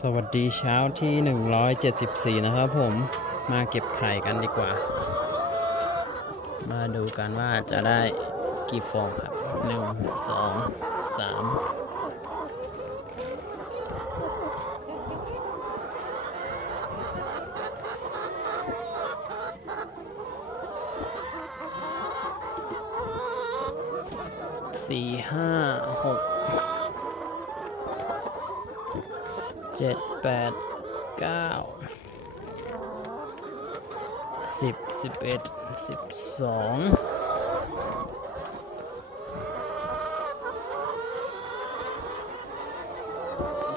สวัสดีเช้าที่ 174 นะครับผมมาเก็บไข่กันดีกว่า มาดูกันว่าจะได้กี่ฟองครับ1 2 3สี่ห้าหก เจ็ดแปดเก้าสิบสิบเอ็ดสิบสอง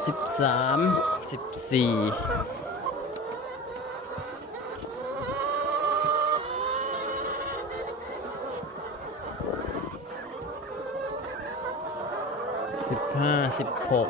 สิบสามสิบสี่สิบห้าสิบหก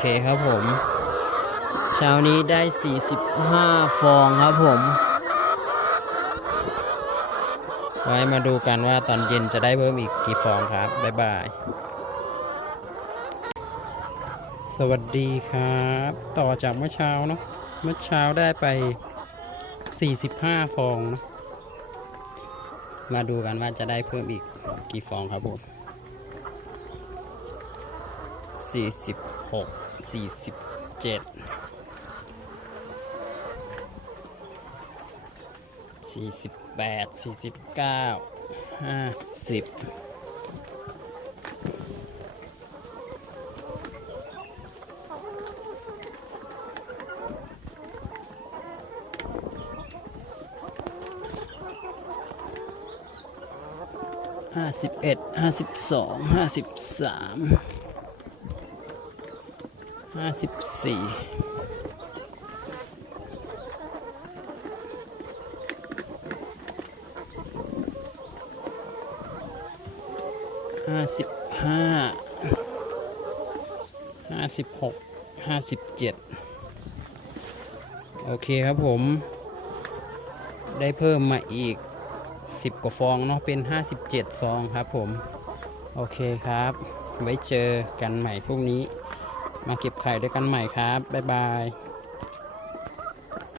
เคครับผมเช้านี้ได้ 45 ฟองครับผม ไว้มาดูกันว่าตอนเย็นจะได้เพิ่มอีกกี่ฟองครับ บ๊ายบาย สวัสดีครับ ต่อจากเมื่อเช้าเนาะ เมื่อเช้าได้ไป 45 ฟองนอะมาดูกันว่าจะได้เพิ่มอีกกี่ฟองครับผม46 47 48 49 50ห้าสิบเอ็ดห้าสิบสองห้าสิบสาม ห้าสิบสี่ห้าสิบห้าห้าสิบหกห้าสิบเจ็ดโอเคครับผม ได้เพิ่มมาอีก10กว่าฟองเนาะเป็น57ฟองครับผม โอเคครับ ไว้เจอกันใหม่พรุ่งนี้ มาเก็บไข่ด้วยกันใหม่ครับ บ๊ายบาย